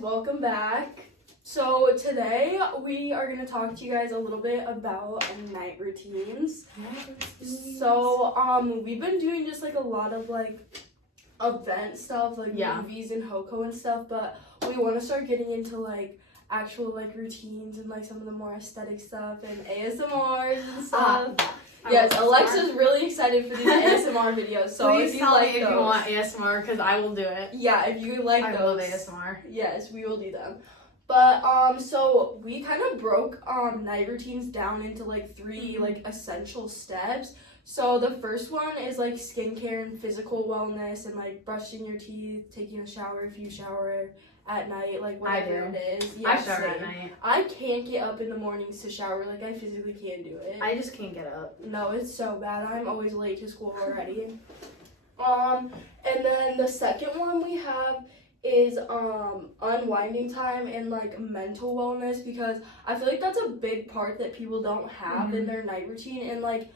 welcome back. So today we are going to talk to you guys a little bit about night routines. So we've been doing just like a lot of like event stuff, like movies and Hoko and stuff, but we want to start getting into like actual like routines and like some of the more aesthetic stuff and ASMRs and stuff. Yes, Alexa's really excited for these ASMR videos. So please if you tell like me if those, you want ASMR, because I will do it. yeah, if you like I those, love ASMR. yes, we will do them. But so we kind of broke night routines down into like three like essential steps. So the first one is like skincare and physical wellness and like brushing your teeth, taking a shower if you shower at night, like whatever it is. Yeah, I shower at same. night. I can't get up in the mornings to shower. Like I physically can't do it. I just can't get up. No, it's so bad. I'm always late to school already. And then the second one we have is unwinding time and like mental wellness, because I feel like that's a big part that people don't have in their night routine, and like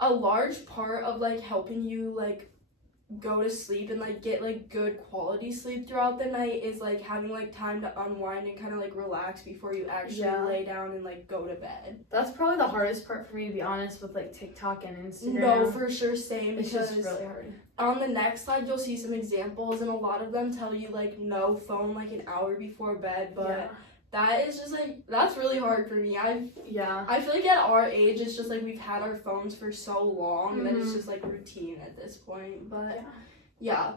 a large part of like helping you like go to sleep and like get like good quality sleep throughout the night is like having like time to unwind and kind of like relax before you actually lay down and like go to bed. That's probably the hardest part for me, to be honest, with like TikTok and Instagram. No, for sure, same. It's because just really hard. on the next slide you'll see some examples, and a lot of them tell you like no phone like an hour before bed, but that is just like, that's really hard for me. I feel like at our age it's just like we've had our phones for so long that it's just like routine at this point. But yeah.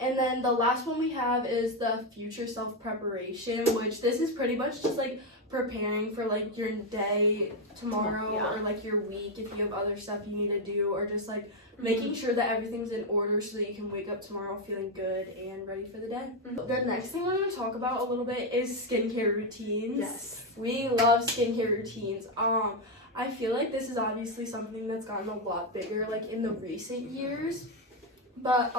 And then the last one we have is the future self preparation, which this is pretty much just like preparing for like your day tomorrow or like your week if you have other stuff you need to do, or just like making sure that everything's in order so that you can wake up tomorrow feeling good and ready for the day. The next thing we're going to talk about a little bit is skincare routines. Yes. We love skincare routines. I feel like this is obviously something that's gotten a lot bigger like in the recent years. But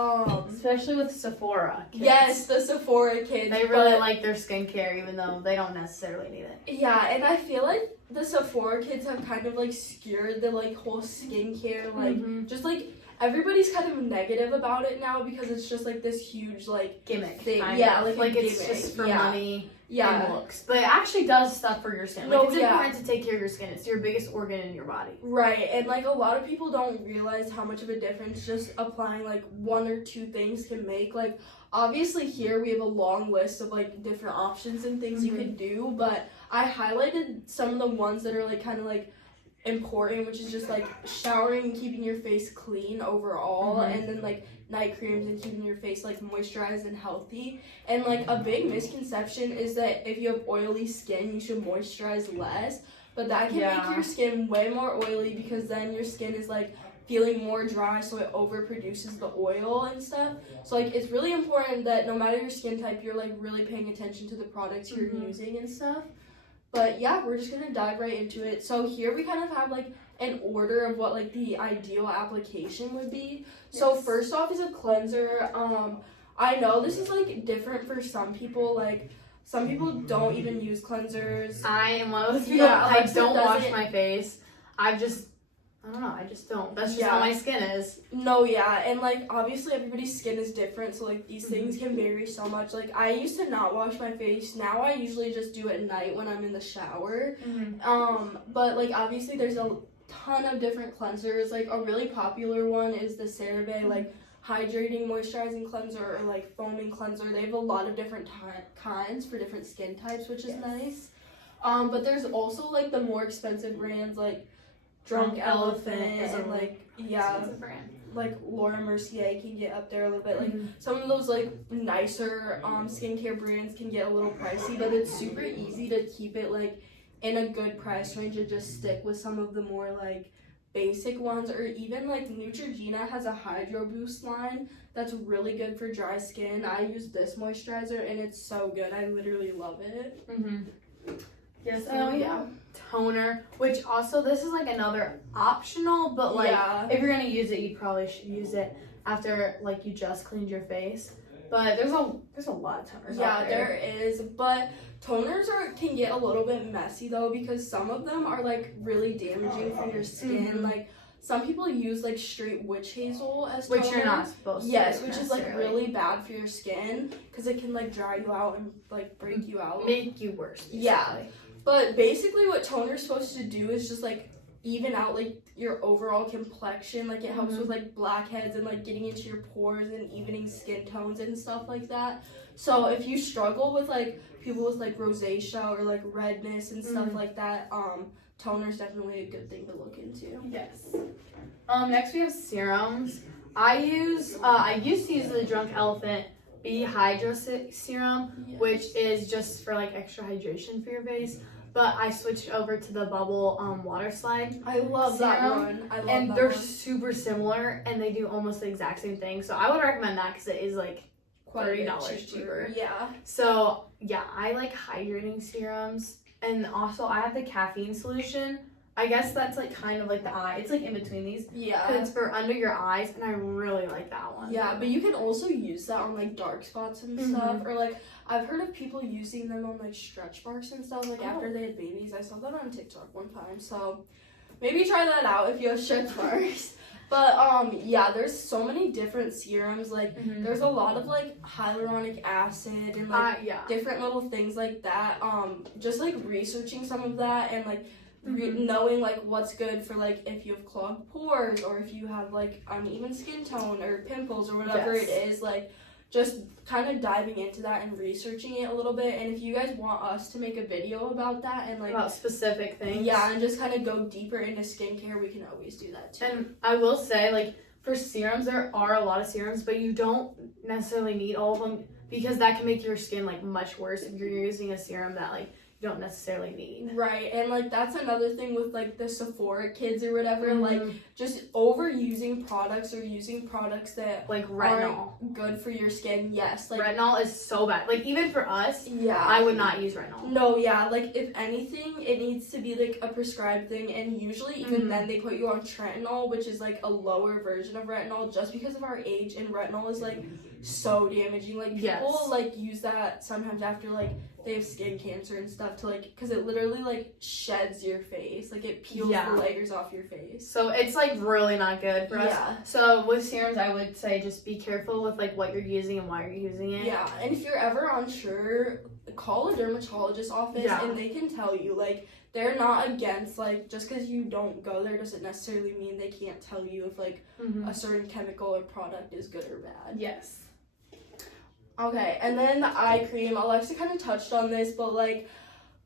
especially with Sephora kids. Yes, the Sephora kids. They really like their skincare even though they don't necessarily need it. Yeah, and I feel like the Sephora kids have kind of like skewered the like whole skincare, like just like everybody's kind of negative about it now because it's just like this huge like gimmick thing. Yeah, like it's just for money and looks. But it actually does stuff for your skin. Like it's important to take care of your skin. It's your biggest organ in your body. Right, and like a lot of people don't realize how much of a difference just applying like one or two things can make. Like obviously here we have a long list of like different options and things you could do, but I highlighted some of the ones that are like kind of like important, which is just like showering and keeping your face clean overall, and then like night creams and keeping your face like moisturized and healthy. And like a big misconception is that if you have oily skin you should moisturize less, but that can make your skin way more oily because then your skin is like feeling more dry, so it overproduces the oil and stuff. So like it's really important that no matter your skin type you're like really paying attention to the products you're using and stuff. But yeah, we're just gonna dive right into it. So here we kind of have like an order of what like the ideal application would be. So first off is a cleanser. I know this is like different for some people. Like some people don't even use cleansers. I am one of those people. I don't wash my face. I don't know, I just don't. That's just how my skin is. No, and like obviously everybody's skin is different, so like these things can vary so much. Like I used to not wash my face. Now I usually just do it at night when I'm in the shower. But like obviously there's a ton of different cleansers. Like a really popular one is the CeraVe like hydrating moisturizing cleanser or like foaming cleanser. They have a lot of different kinds for different skin types, which is nice. But there's also like the more expensive brands like Drunk Elephant and like like Laura Mercier can get up there a little bit. Like some of those like nicer skincare brands can get a little pricey, but it's super easy to keep it like in a good price range and just stick with some of the more like basic ones. Or even like Neutrogena has a Hydro Boost line that's really good for dry skin. I use this moisturizer and it's so good. I literally love it. Yes, toner, which also this is like another optional, but like if you're gonna use it, you probably should use it after like you just cleaned your face. But there's a lot of toners. Yeah, there is, but toners can get a little bit messy though, because some of them are like really damaging for your skin. Like some people use like straight witch hazel as Which toner. you're not supposed to. Yes, which is like necessarily. really bad for your skin because it can like dry you out and like break you out. Make you worse. Basically. Yeah. But basically what toner's supposed to do is just like even out like your overall complexion. Like it helps with like blackheads and like getting into your pores and evening skin tones and stuff like that. So if you struggle with like people with like rosacea or like redness and stuff like that, toner's definitely a good thing to look into. Yes. Next we have serums. I used to use the Drunk Elephant B Hydro Serum, which is just for like extra hydration for your face. But I switched over to the Bubble Water Slide. I love that serum, one. I love and that they're one. super similar, and they do almost the exact same thing. So I would recommend that because it is like $30 cheaper. Yeah. So yeah, I like hydrating serums, and also I have the caffeine solution. I guess that's like kind of like the eye. It's like in between these. Yeah. Cause it's for under your eyes, and I really like that one. Yeah, but you can also use that on like dark spots and stuff, or like I've heard of people using them on like stretch marks and stuff. Like after they had babies, I saw that on TikTok one time. So maybe try that out if you have stretch marks. But yeah, there's so many different serums. Like there's a lot of like hyaluronic acid and like different little things like that. Just like researching some of that and like knowing like what's good for like if you have clogged pores or if you have like uneven skin tone or pimples or whatever it is, like just kind of diving into that and researching it a little bit. And if you guys want us to make a video about that and like about specific things, and just kind of go deeper into skincare, we can always do that too. And I will say, like for serums, there are a lot of serums, but you don't necessarily need all of them because that can make your skin like much worse if you're using a serum that like you don't necessarily need. Right, and like that's another thing with like the Sephora kids or whatever, like just overusing products or using products that like retinol aren't good for your skin. Yes, like retinol is so bad. Like even for us, I would not use retinol. No, yeah, like if anything, it needs to be like a prescribed thing, and usually even then they put you on tretinool, which is like a lower version of retinol, just because of our age, and retinol is like so damaging. Like people like use that sometimes after like they have skin cancer and stuff to like, because it literally like sheds your face, like it peels the layers off your face. So it's like really not good for us. So with serums, I would say just be careful with like what you're using and why you're using it. Yeah, and if you're ever unsure, call a dermatologist office and they can tell you. Like they're not against like just because you don't go there doesn't necessarily mean they can't tell you if like a certain chemical or product is good or bad. Yes. Okay, and then the eye cream. Alexa kind of touched on this, but like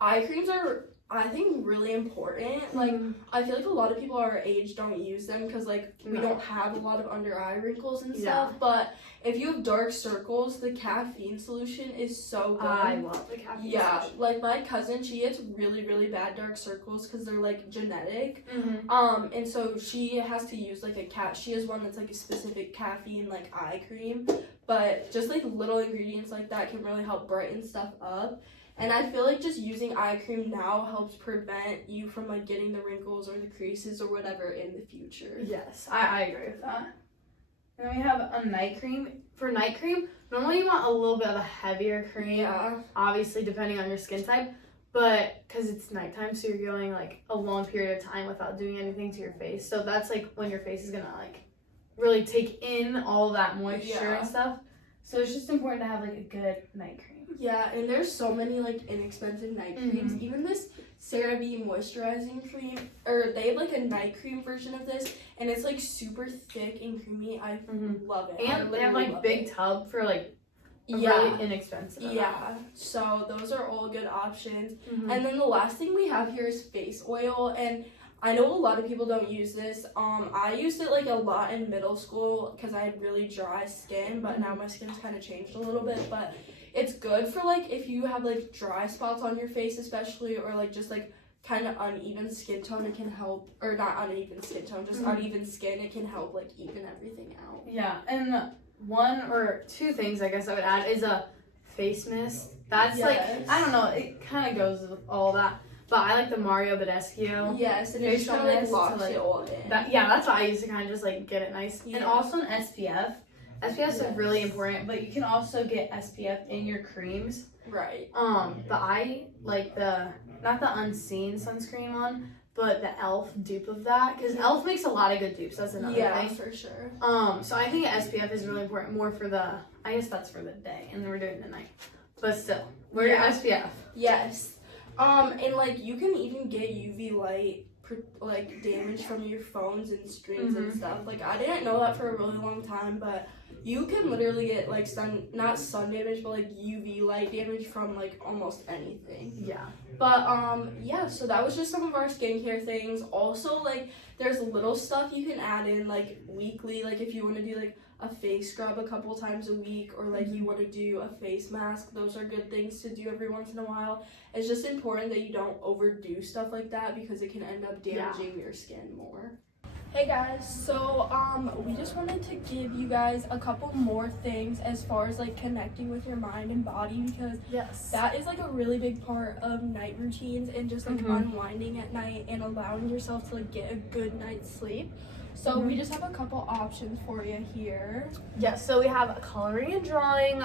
eye creams are, I think, really important. Like I feel like a lot of people our age don't use them because like we don't have a lot of under eye wrinkles and stuff. But if you have dark circles, the caffeine solution is so good. I love the caffeine solution. Like my cousin, she gets really, really bad dark circles because they're like genetic. And so she has to use like she has one that's like a specific caffeine like eye cream. But just like little ingredients like that can really help brighten stuff up. And I feel like just using eye cream now helps prevent you from like getting the wrinkles or the creases or whatever in the future. Yes, I agree with that. And then we have a night cream. For night cream, normally you want a little bit of a heavier cream. Yeah. Obviously, depending on your skin type. But because it's nighttime, so you're going like a long period of time without doing anything to your face. So that's like when your face is gonna like really take in all that moisture and stuff. So it's just important to have like a good night cream. Yeah, and there's so many like inexpensive night creams. Even this CeraVe moisturizing cream, or they have like a night cream version of this, and it's like super thick and creamy. I love it. And they have like big tub for like really inexpensive. Yeah, so those are all good options. And then the last thing we have here is face oil, and I know a lot of people don't use this. I used it like a lot in middle school because I had really dry skin, but now my skin's kind of changed a little bit. But it's good for like if you have like dry spots on your face especially, or like just like kind of uneven skin tone, it can help, or not uneven skin tone, just uneven skin, it can help like even everything out. Yeah, and one or two things I guess I would add is a face mist. That's like, I don't know, it kind of goes with all that. But I like the Mario Badescu. Yes, and it just kind of like locks it all in. That's why I used to kind of just like get it nice. And also an SPF. SPF is really important, but you can also get SPF in your creams. Right. But I like not the Unseen sunscreen one, but the e.l.f. dupe of that, because e.l.f. makes a lot of good dupes. That's another thing. For sure. So I think SPF is really important, more for I guess that's for the day, and then we're doing the night. But still, wear your SPF. Yes. And like you can even get UV light like damage from your phones and screens and stuff. Like I didn't know that for a really long time, but you can literally get like not sun damage, but like UV light damage from like almost anything. Yeah. But yeah, so that was just some of our skincare things. Also, like there's little stuff you can add in like weekly, like if you want to do like a face scrub a couple times a week, or like you want to do a face mask. Those are good things to do every once in a while. It's just important that you don't overdo stuff like that, because it can end up damaging your skin more. Hey guys, so we just wanted to give you guys a couple more things as far as like connecting with your mind and body, because that is like a really big part of night routines and just like unwinding at night and allowing yourself to like get a good night's sleep. So we just have a couple options for you here. Yes, so we have coloring and drawing.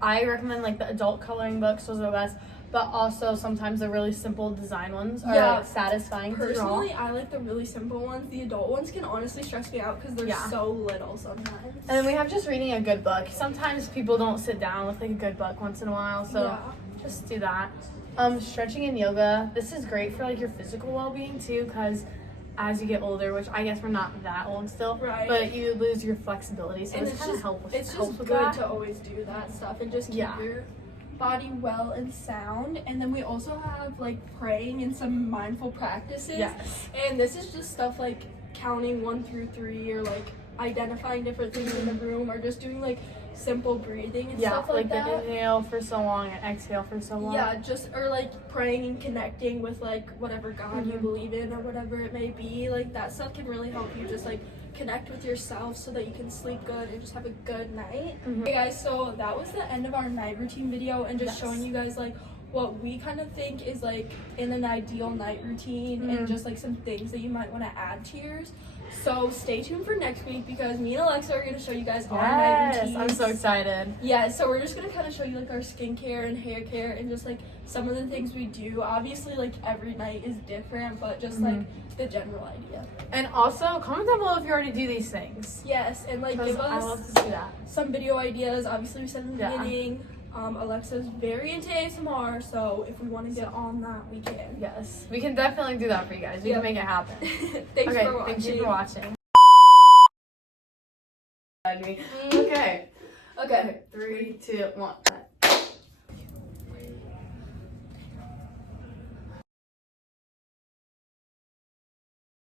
I recommend like the adult coloring books, those are the best. But also sometimes the really simple design ones are satisfying to draw. Personally, I like the really simple ones. The adult ones can honestly stress me out because they're so little sometimes. And then we have just reading a good book. Sometimes people don't sit down with like a good book once in a while, so just do that. Stretching and yoga. This is great for like your physical well-being too, because as you get older, which I guess we're not that old still, but you lose your flexibility, so it's kind of helpful. It's just good to always do that stuff and just keep your body well and sound. And then we also have like praying and some mindful practices. And this is just stuff like counting 1 through 3, or like identifying different things in the room, or just doing like simple breathing and stuff like that. The inhale for so long and exhale for so long. Or like praying and connecting with like whatever God you believe in, or whatever it may be. Like that stuff can really help you just like connect with yourself so that you can sleep good and just have a good night. Okay guys, so that was the end of our night routine video, and just showing you guys like what we kind of think is like in an ideal night routine, and just like some things that you might want to add to yours. So stay tuned for next week, because me and Alexa are going to show you guys our night routines. I'm so excited. Yeah, so we're just going to kind of show you like our skincare and hair care and just like some of the things we do. Obviously like every night is different, but just like the general idea. And also comment down below if you already do these things. Yes, and like give I us love to see that. some video ideas. Obviously we said in the beginning, Alexa's very into ASMR, so if we want to get on that, we can. Yes, we can definitely do that for you guys. We can make it happen. Thanks for watching. Thank you for watching. Okay. 3, 2, 1.